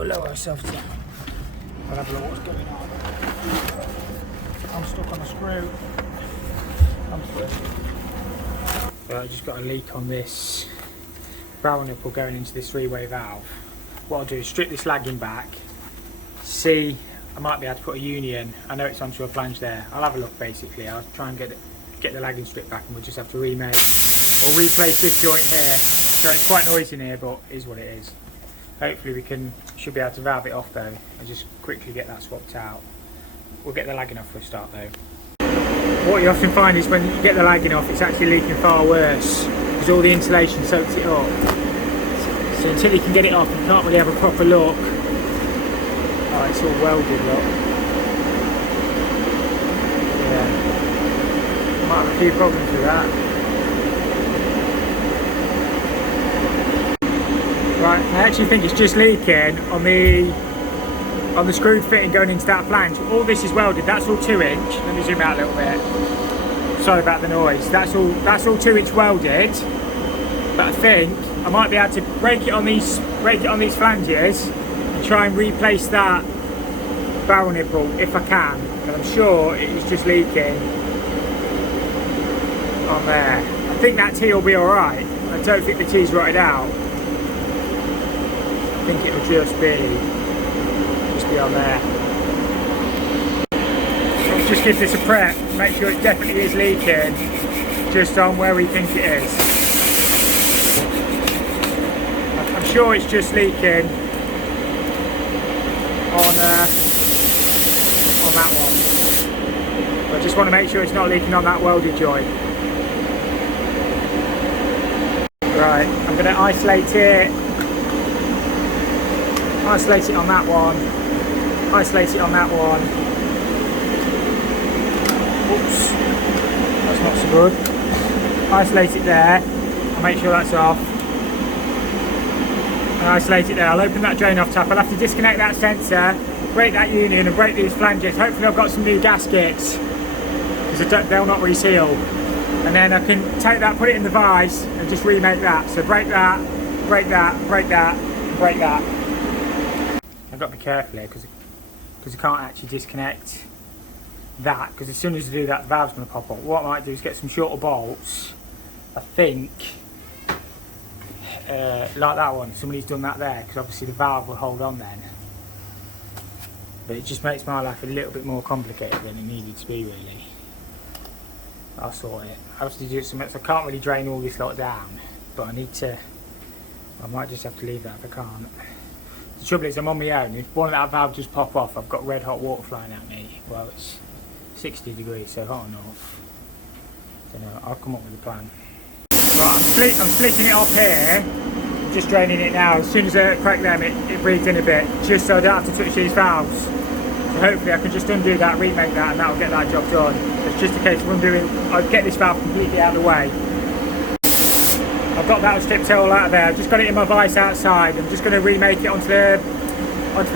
we'll lower ourselves down. We'll have a look what's going on. I'm stuck on a screw. I'm free. So I just got a leak on this barrel nipple going into this three-way valve. What I'll do is strip this lagging back, see, I might be able to put a union. I know it's onto a flange there. I'll have a look basically. I'll try and get the lagging strip back, and we'll just have to remake or replace this joint here. So it's quite noisy in here, but it is what it is. Hopefully we should be able to valve it off though. I'll just quickly get that swapped out. We'll get the lagging off for a start though. What you often find is when you get the lagging off, it's actually leaking far worse because all the insulation soaks it up. So until you can get it off, you can't really have a proper look. Oh, it's all welded, look. Yeah. Might have a few problems with that. Right, I actually think it's just leaking on the screwed fitting going into that flange. All this is welded, that's all 2-inch. Let me zoom out a little bit. Sorry about the noise. That's all 2-inch welded. But I think I might be able to break it on these flanges and try and replace that barrel nipple if I can. But I'm sure it's just leaking on there. I think that T will be alright. I don't think the T's rotted out. I think it'll just be on there. Let's just give this a prep, make sure it definitely is leaking, just on where we think it is. I'm sure it's just leaking on that one. I just want to make sure it's not leaking on that welded joint. Right, I'm going to isolate it. Isolate it on that one. Isolate it on that one. Oops, that's not so good. Isolate it there. I'll make sure that's off. And isolate it there. I'll open that drain off tap. I'll have to disconnect that sensor, break that union and break these flanges. Hopefully I've got some new gaskets because they'll not reseal. And then I can take that, put it in the vise and just remake that. So break that, break that, break that, break that. I've got to be careful here because I can't actually disconnect that, because as soon as I do that, the valve's going to pop up. What I might do is get some shorter bolts, I think, like that one. Somebody's done that there, because obviously the valve will hold on then. But it just makes my life a little bit more complicated than it needed to be, really. I'll sort it. I have to do something, so I can't really drain all this lot down, but I might just have to leave that if I can't. The trouble is I'm on my own. If one of that valve just pop off, I've got red hot water flying at me. Well, it's 60 degrees, so hot enough. So no, I'll come up with a plan. Right, I'm splitting it off here. I'm just draining it now. As soon as I crack them, it breathes in a bit, just so I don't have to touch these valves. So hopefully I can just undo that, remake that, and that'll get that job done. It's just a case of I'll get this valve completely out of the way. I've got that strip tail out of there. I've just got it in my vise outside. I'm just going to remake it onto the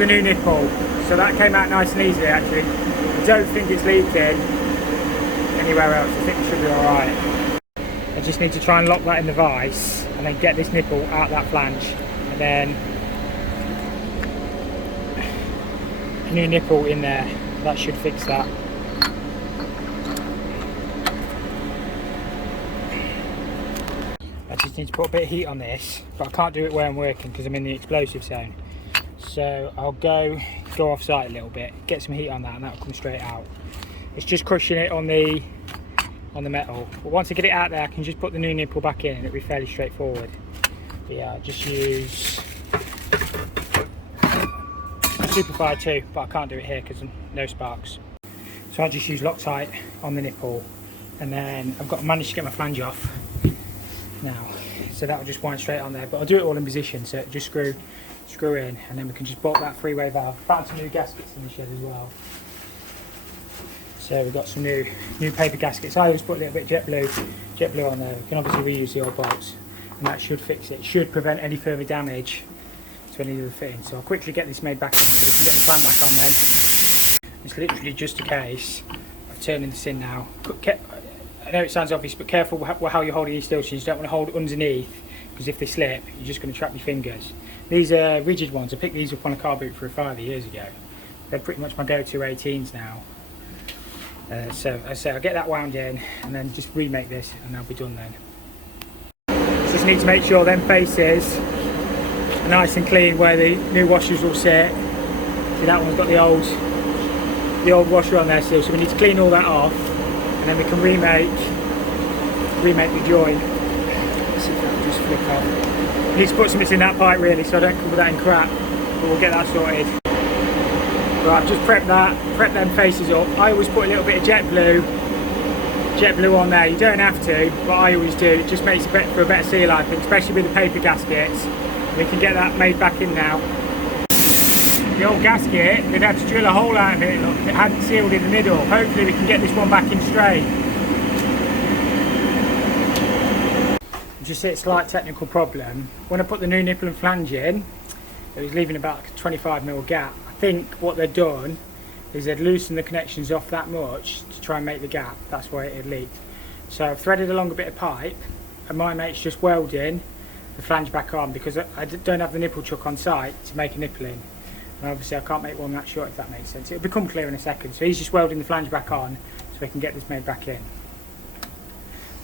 new nipple. So that came out nice and easy actually. I don't think it's leaking anywhere else. I think it should be alright. I just need to try and lock that in the vise and then get this nipple out that flange. And then a new nipple in there. That should fix that. I just need to put a bit of heat on this, but I can't do it where I'm working because I'm in the explosive zone. So I'll go off site a little bit, get some heat on that, and that'll come straight out. It's just crushing it on the metal. But once I get it out there, I can just put the new nipple back in and it'll be fairly straightforward. But yeah, I'll just use Superfire 2, but I can't do it here because no sparks. So I'll just use Loctite on the nipple, and then I've got to manage to get my flange off now, so that'll just wind straight on there, but I'll do it all in position, so just screw in, and then we can just bolt that three-way valve. Found some new gaskets in the shed as well, so we've got some new paper gaskets. I always put a little bit of jet blue on there. We can obviously reuse the old bolts, and that should fix it. Should prevent any further damage to any of the fittings. So I'll quickly get this made back in so we can get the plan back on then. It's literally just a case of turning this in now. I know it sounds obvious, but careful how you're holding these steel sheets. You don't want to hold it underneath because if they slip, you're just going to trap your fingers. These are rigid ones. I picked these up on a car boot for a fiver years ago. They're pretty much my go-to 18s now. So as I say, I'll get that wound in and then just remake this and I'll be done then. Just need to make sure them faces are nice and clean where the new washers will sit. See, that one's got the old washer on there still, so we need to clean all that off and then we can remake the joint. Let's see if that'll just flick off. I need to put something in that pipe really so I don't cover that in crap, but we'll get that sorted. Right, I've just prepped them faces up. I always put a little bit of jet blue on there. You don't have to, but I always do. It just makes it better for a better seal, I think, especially with the paper gaskets. We can get that made back in now. The old gasket, they'd have to drill a hole out of it. Look, it hadn't sealed in the middle. Hopefully we can get this one back in straight. Just hit a slight technical problem. When I put the new nipple and flange in, it was leaving about a 25mm gap. I think what they'd done is they'd loosened the connections off that much to try and make the gap. That's why it had leaked. So I've threaded along a bit of pipe and my mate's just welding the flange back on because I don't have the nipple chuck on site to make a nipple in. And obviously I can't make one that short, if that makes sense. It'll become clear in a second. So he's just welding the flange back on so we can get this made back in.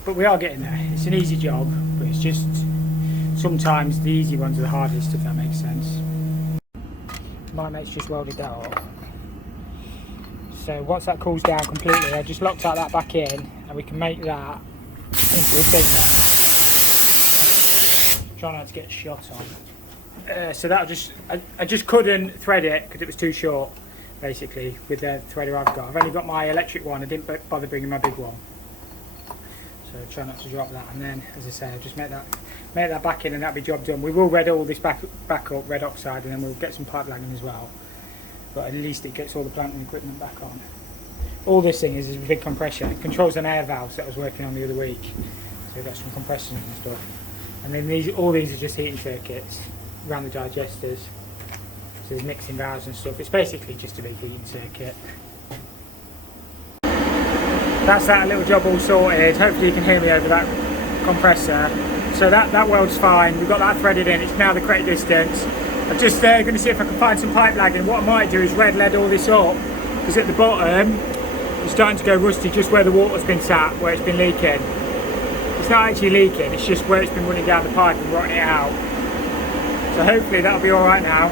But we are getting there. It's an easy job, but it's just sometimes the easy ones are the hardest, if that makes sense. My mate's just welded that up. So once that cools down completely, I just locked out that back in and we can make that into a thing now. Try not to get shot on. So that'll just, I just couldn't thread it because it was too short, basically, with the threader I've got. I've only got my electric one, I didn't bother bringing my big one. So try not to drop that, and then, as I say, I'll just make that back in and that'll be job done. We will red all this back up, red oxide, and then we'll get some pipe lagging as well. But at least it gets all the plant and equipment back on. All this thing is a big compressor. It controls an air valve that I was working on the other week. So we've got some compressors and stuff. And then all these are just heating circuits around the digesters. So there's mixing valves and stuff. It's basically just a big heating circuit. That's that little job all sorted. Hopefully you can hear me over that compressor. So that weld's fine. We've got that threaded in. It's now the correct distance. I'm just going to see if I can find some pipe lagging. What I might do is red lead all this up, because at the bottom it's starting to go rusty just where the water's been sat, where it's been leaking. It's not actually leaking, it's just where it's been running down the pipe and rotting it out. So hopefully that'll be alright now.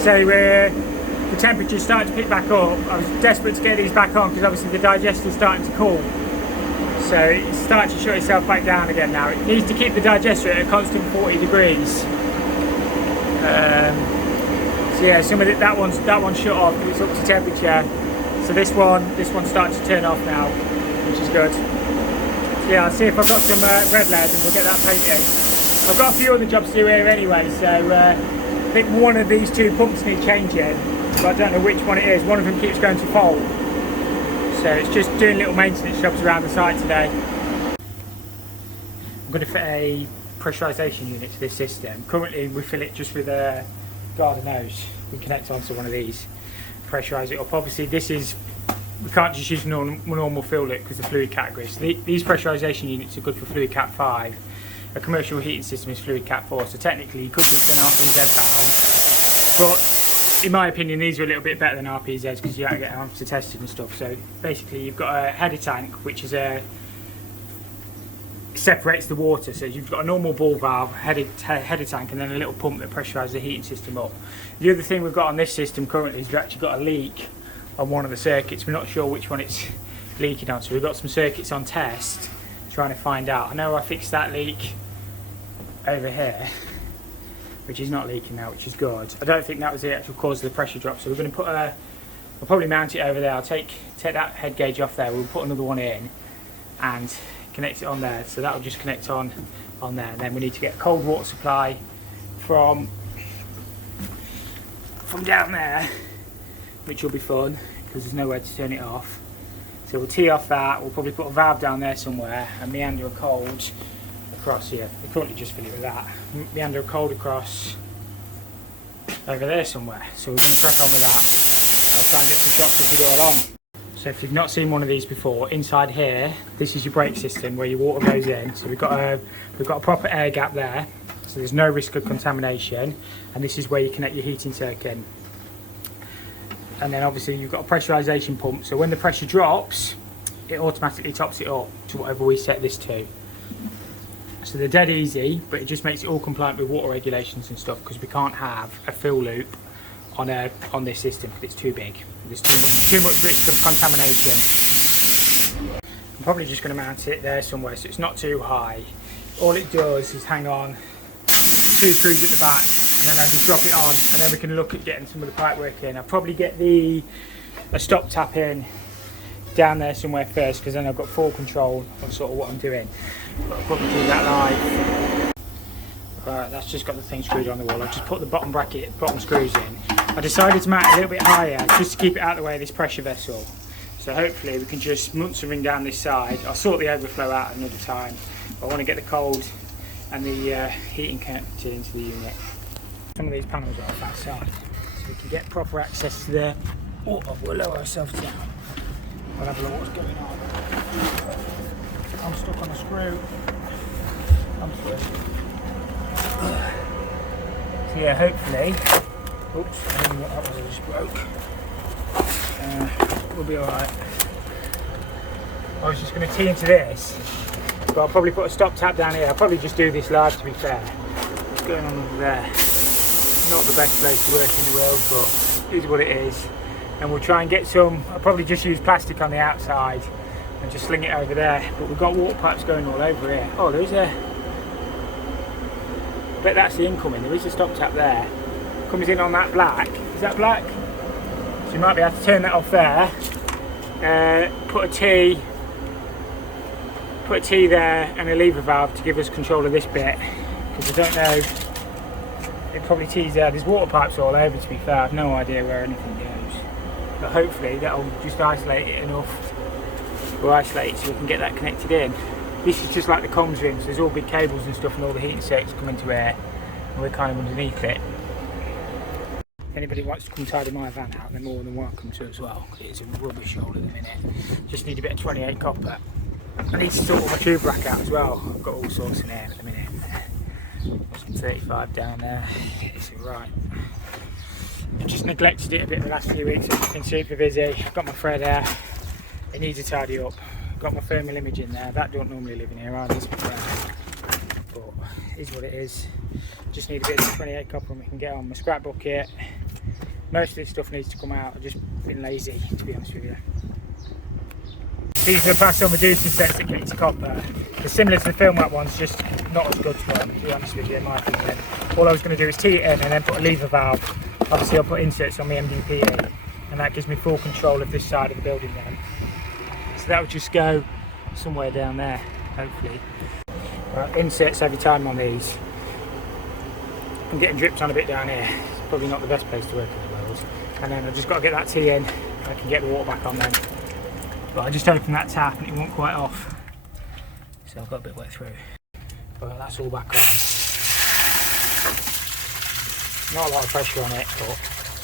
So the temperature's starting to pick back up. I was desperate to get these back on because obviously the digester's starting to cool. So it's starting to shut itself back down again now. It needs to keep the digester at a constant 40 degrees. So yeah, some of that one's shut off, it's up to temperature. So this one's starting to turn off now, which is good. So yeah, I'll see if I've got some red lead and we'll get that painted. I've got a few other jobs to do here anyway, so I think one of these two pumps need changing, but I don't know which one it is. One of them keeps going to fault. So it's just doing little maintenance jobs around the site today. I'm going to fit a pressurisation unit to this system. Currently we fill it just with a garden hose. We connect onto one of these, pressurise it up. Obviously we can't just use normal fill it because the fluid category. So these pressurisation units are good for fluid cat 5. A commercial heating system is fluid cat 4, so technically you could just get an RPZ valve. But in my opinion these are a little bit better than RPZs because you have to get them to tested and stuff. So basically you've got a header tank which is separates the water, so you've got a normal ball valve, header tank, and then a little pump that pressurises the heating system up. The other thing we've got on this system currently is we've actually got a leak on one of the circuits. We're not sure which one it's leaking on, so we've got some circuits on test trying to find out. I know I fixed that leak over here, which is not leaking now, which is good. I don't think that was the actual cause of the pressure drop, so we're going to put I'll probably mount it over there. I'll take that head gauge off there, we'll put another one in and connect it on there, so that'll just connect on there. And then we need to get a cold water supply from down there, which will be fun because there's nowhere to turn it off. So we'll tee off that, we'll probably put a valve down there somewhere and meander a cold across here. We currently just fill it with that. Meander a cold across over there somewhere. So we're going to crack on with that. I'll try and get some shots as we go along. So if you've not seen one of these before, inside here, this is your brake system where your water goes in. So we've got a proper air gap there, so there's no risk of contamination. And this is where you connect your heating circuit. And then obviously you've got a pressurisation pump. So when the pressure drops, it automatically tops it up to whatever we set this to. So they're dead easy, but it just makes it all compliant with water regulations and stuff, because we can't have a fill loop on this system because it's too big. There's too much risk of contamination. I'm probably just going to mount it there somewhere so it's not too high. All it does is hang on 2 screws at the back, and then I just drop it on, and then we can look at getting some of the pipe work in. I'll probably get a stop tap in down there somewhere first, because then I've got full control of sort of what I'm doing. But I'll probably do that live. Right, that's just got the thing screwed on the wall. I've just put the bottom screws in. I decided to mount it a little bit higher just to keep it out of the way of this pressure vessel. So hopefully we can just munce ring down this side. I'll sort the overflow out another time. I want to get the cold and the heating connected into the unit. Some of these panels are off outside, so we can get proper access to the water. We'll lower ourselves down. We'll have a look what's going on. I'm stuck on a screw. I'm through. So yeah, hopefully, oops, I don't know what that was, I just broke. We'll be alright. I was just going to tee into this, but I'll probably put a stop tap down here. I'll probably just do this live, to be fair. What's going on over there? Not the best place to work in the world, but it is what it is. And we'll try and get some, I'll probably just use plastic on the outside and just sling it over there. But we've got water pipes going all over here. Oh, there is I bet that's the incoming. There is a stop tap there. Comes in on that black. Is that black? So you might be able to turn that off there. Put a T there and a lever valve to give us control of this bit. Because I don't know, it probably T's there. There's water pipes all over, to be fair. I've no idea where anything goes. But hopefully that'll just isolate it enough. We'll isolate it so we can get that connected in. This is just like the comms room, so there's all big cables and stuff, and all the heating circuits come into air, and we're kind of underneath it. If anybody wants to come tidy my van out, they're more than welcome to as well. It's a rubbish hole at the minute. Just need a bit of 28 copper. I need to sort all my tube rack out as well. I've got all sorts in here at the minute. Got some 35 down there. It's alright. I've just neglected it a bit the last few weeks. I've been super busy. I've got my thread there. It needs to tidy up. Got my thermal image in there. That don't normally live in here either, but it is what it is. Just need a bit of 28 copper and we can get on. My scrap bucket. Most of this stuff needs to come out. I've just been lazy, to be honest with you. These are the pass on reducing sets that connect to copper. They're similar to the film wrap ones, just not as good to them, to be honest with you, in my opinion. All I was going to do is tee it in and then put a lever valve. Obviously I'll put inserts on my MDP in, and that gives me full control of this side of the building then. So that would just go somewhere down there, hopefully. Right, inserts every time on these. I'm getting dripped on a bit down here. It's probably not the best place to work in the world. And then I've just got to get that tee in, I can get the water back on then. But I just opened that tap and it won't quite off. So I've got a bit wet through. But that's all back on. Not a lot of pressure on it, but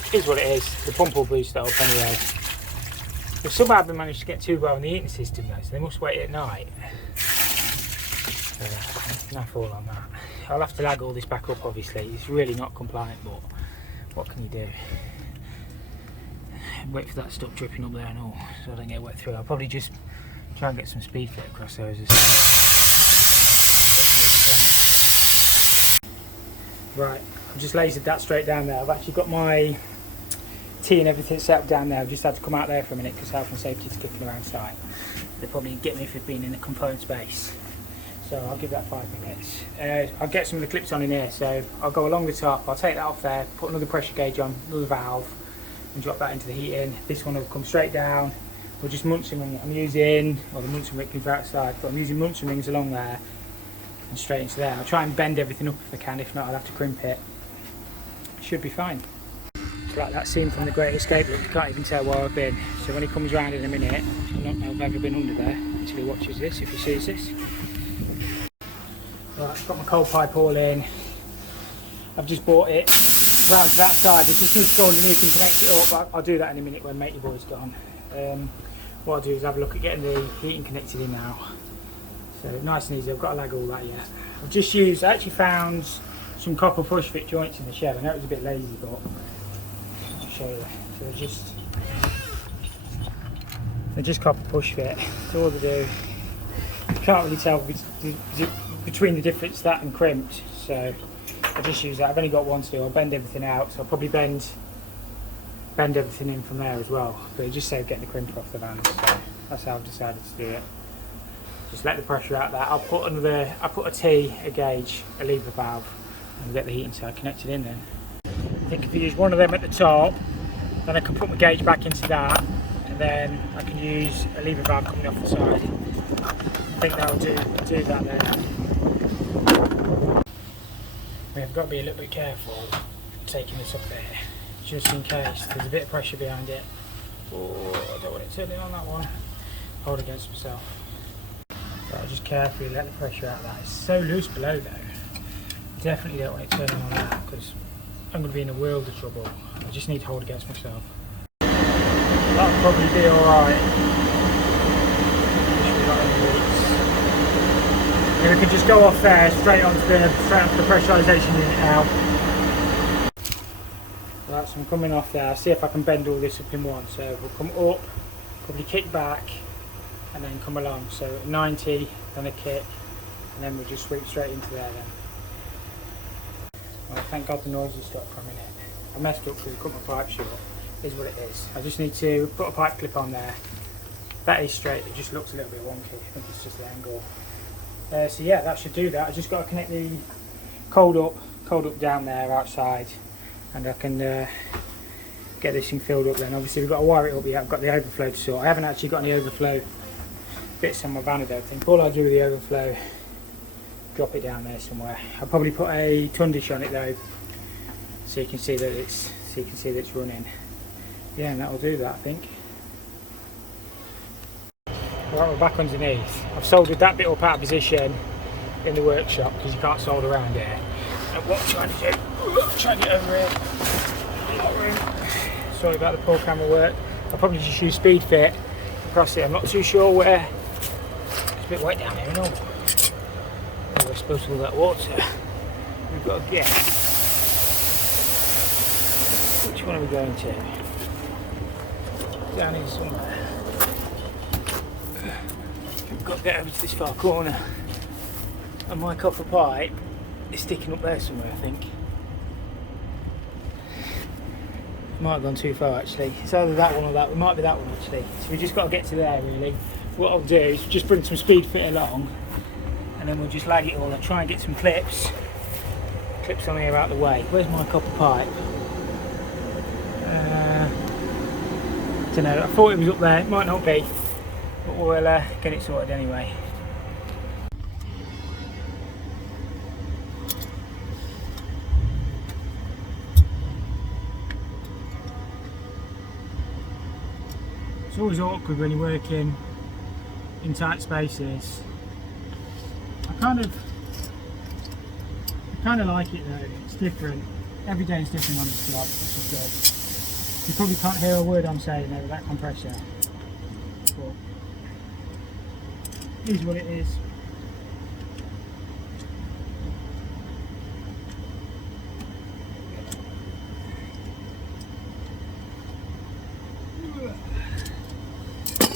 it is what it is. The pump will boost that up anyway. They've somehow been managed to get too well in the heating system though, so they must wait at night. Enough all on that. I'll have to lag all this back up obviously. It's really not compliant, but what can you do? Wait for that to stop dripping up there and all, so I don't get wet through. I'll probably just try and get some speed fit across those. Right, I've just lasered that straight down there. I've actually got my tea and everything set up down there. I've just had to come out there for a minute because health and safety is kicking around site. They'll probably get me for being in a confined space. So I'll give that 5 minutes. I'll get some of the clips on in here, so I'll go along the top, I'll take that off there, put another pressure gauge on, another valve, and drop that into the heating. This one will come straight down. We'll just munching ring it. I'm using, well the munching ring comes outside, but I'm using munching rings along there and straight into there. I'll try and bend everything up if I can, if not I'll have to crimp it. Should be fine. It's like that scene from The Great Escape, look, you can't even tell where I've been. So when he comes round in a minute, he'll not know I've ever been under there until he watches this, if he sees this. Right, I've got my cold pipe all in. I've just brought it round to that side. It just needs to go underneath and connect it up. I'll do that in a minute when Matey Boy's gone. what I'll do is have a look at getting the heating connected in now. So nice and easy, I've got to lag all that yet. I've just used, I actually found some copper push fit joints in the shed. I know it was a bit lazy, but I'll show you. So they're just copper push fit. That's all they do. You can't really tell between the difference that and crimped. So I just use that. I've only got one still. I'll bend everything out. So I'll probably bend everything in from there as well. But it just saved getting the crimp off the van. So that's how I've decided to do it. Just let the pressure out there. I'll put a T, a gauge, a lever valve, and get the heating side connected in then. I think if you use one of them at the top, then I can put my gauge back into that, and then I can use a lever valve coming off the side. I think that'll do that there. We've got to be a little bit careful taking this up there, just in case there's a bit of pressure behind it. Oh, I don't want it turning on that one. Hold against myself. So I'll just carefully let the pressure out of that. It's so loose below though. Definitely don't want it turning on that because I'm going to be in a world of trouble. I just need to hold against myself. That'll probably be alright. We can just go off there straight onto the pressurisation unit now. Right, so I'm coming off there. I'll see if I can bend all this up in one. So we'll come up, probably kick back, and then come along. So at 90, then a kick, and then we'll just sweep straight into there then. Well, thank God the noise has stopped for a minute. I messed up because I cut my pipe short. Is what it is. I just need to put a pipe clip on there. That is straight, it just looks a little bit wonky. I think it's just the angle. So yeah, that should do that. I just got to connect the cold up down there outside, and I can get this thing filled up then. Obviously we've got to wire it up yet. I've got the overflow to sort. I haven't actually got any overflow bits on my van, I don't think. All I'll do with the overflow, drop it down there somewhere. I'll probably put a tundish on it though, so you can see that it's running. Yeah, and that'll do that, I think. Right, we're back underneath. I've soldered that bit up out of position in the workshop because you can't solder around here. And what I'm trying to do, trying to get over here. Sorry about the poor camera work. I'll probably just use speed fit across it. I'm not too sure where. It's a bit wet down here, you know. We're supposed to all that water. We've got to guess. Which one are we going to? Down here somewhere. We've got to get over to this far corner. And my copper pipe is sticking up there somewhere, I think. Might have gone too far actually. It's either that one or that. It might be that one actually. So we just got to get to there really. What I'll do is just bring some speed fit along, and then we'll just lag it all. I'll try and get some clips on here out the way. Where's my copper pipe? Don't know. I thought it was up there. It might not be, but we'll get it sorted anyway. It's always awkward when you're working in tight spaces. I kind of like it though. It's different. Every day is different on this job, which is good. You probably can't hear a word I'm saying over that compressor. But it is what it is.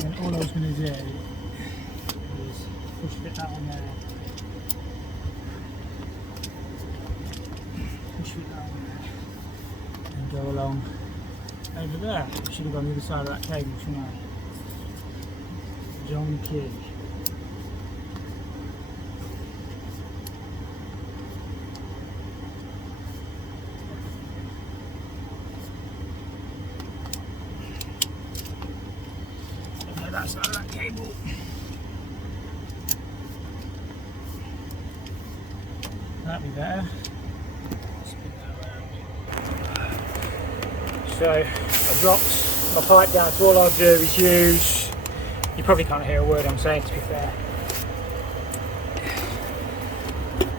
And all I was going to do is push fit that on there. Push fit that on there. And go along over there. I should have gone the other side of that cable, shouldn't I? John Key. That side of that cable. That'd be better. Spin that around. So I dropped my pipe down, so all I'll do is use, you probably can't hear a word I'm saying to be fair,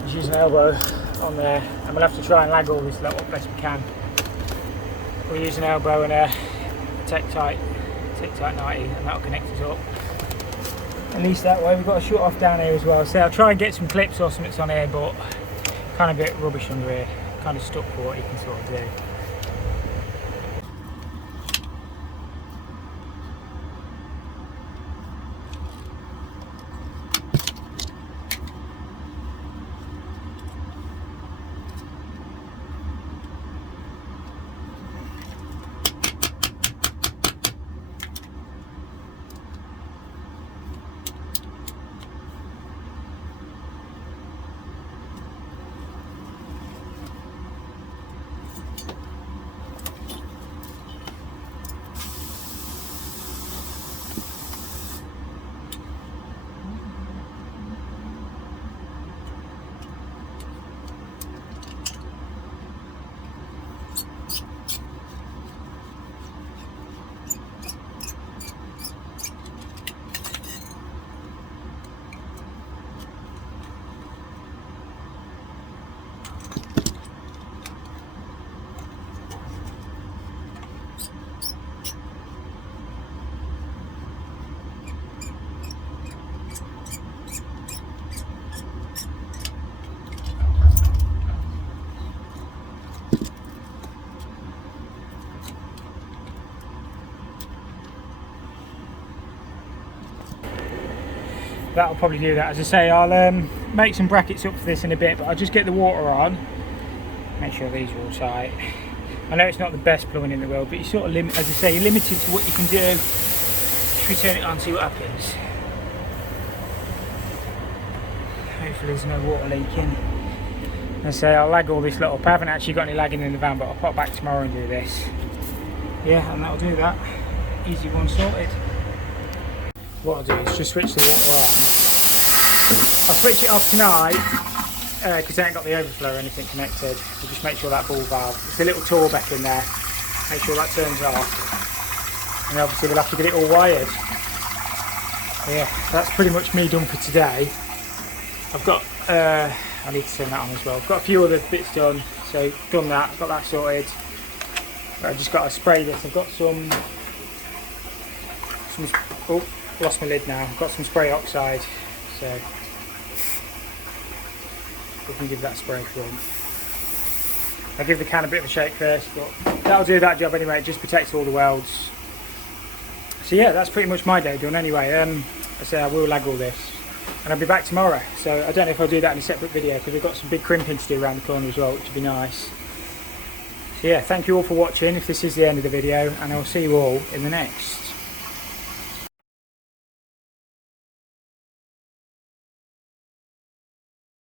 just use an elbow on there, and we'll have to try and lag all this up best we can. We'll use an elbow and a Tektite take tight 90 and that'll connect us up. At least that way. We've got a shut off down here as well. So I'll try and get some clips or something on here, but kind of a bit rubbish under here. Kind of stuck for what you can sort of do. That'll probably do that. As I say, I'll make some brackets up for this in a bit, but I'll just get the water on, make sure these are all tight. I know it's not the best plumbing in the world, but you sort of limit, as I say, you're limited to what you can do. Should we turn it on and see what happens? Hopefully there's no water leaking. As I say, I'll lag all this lot up. I haven't actually got any lagging in the van, but I'll pop back tomorrow and do this. Yeah, and that'll do that. Easy one sorted. What I'll do is just switch the water on. I'll switch it off tonight because I ain't got the overflow or anything connected. We'll just make sure that ball valve, it's a little Torbeck in there, make sure that turns off. And obviously we'll have to get it all wired. Yeah, that's pretty much me done for today. I've got, I need to turn that on as well. I've got a few other bits done, so done that, got that sorted. But I've just got to spray this. I've got some oh, lost my lid now. I've got some spray oxide, so we can give that spray front. I'll give the can a bit of a shake first, but that'll do that job anyway. It just protects all the welds. So yeah, that's pretty much my day done anyway. I say I will lag all this, and I'll be back tomorrow. So I don't know if I'll do that in a separate video because we've got some big crimping to do around the corner as well, which would be nice. So yeah, thank you all for watching if this is the end of the video, and I'll see you all in the next.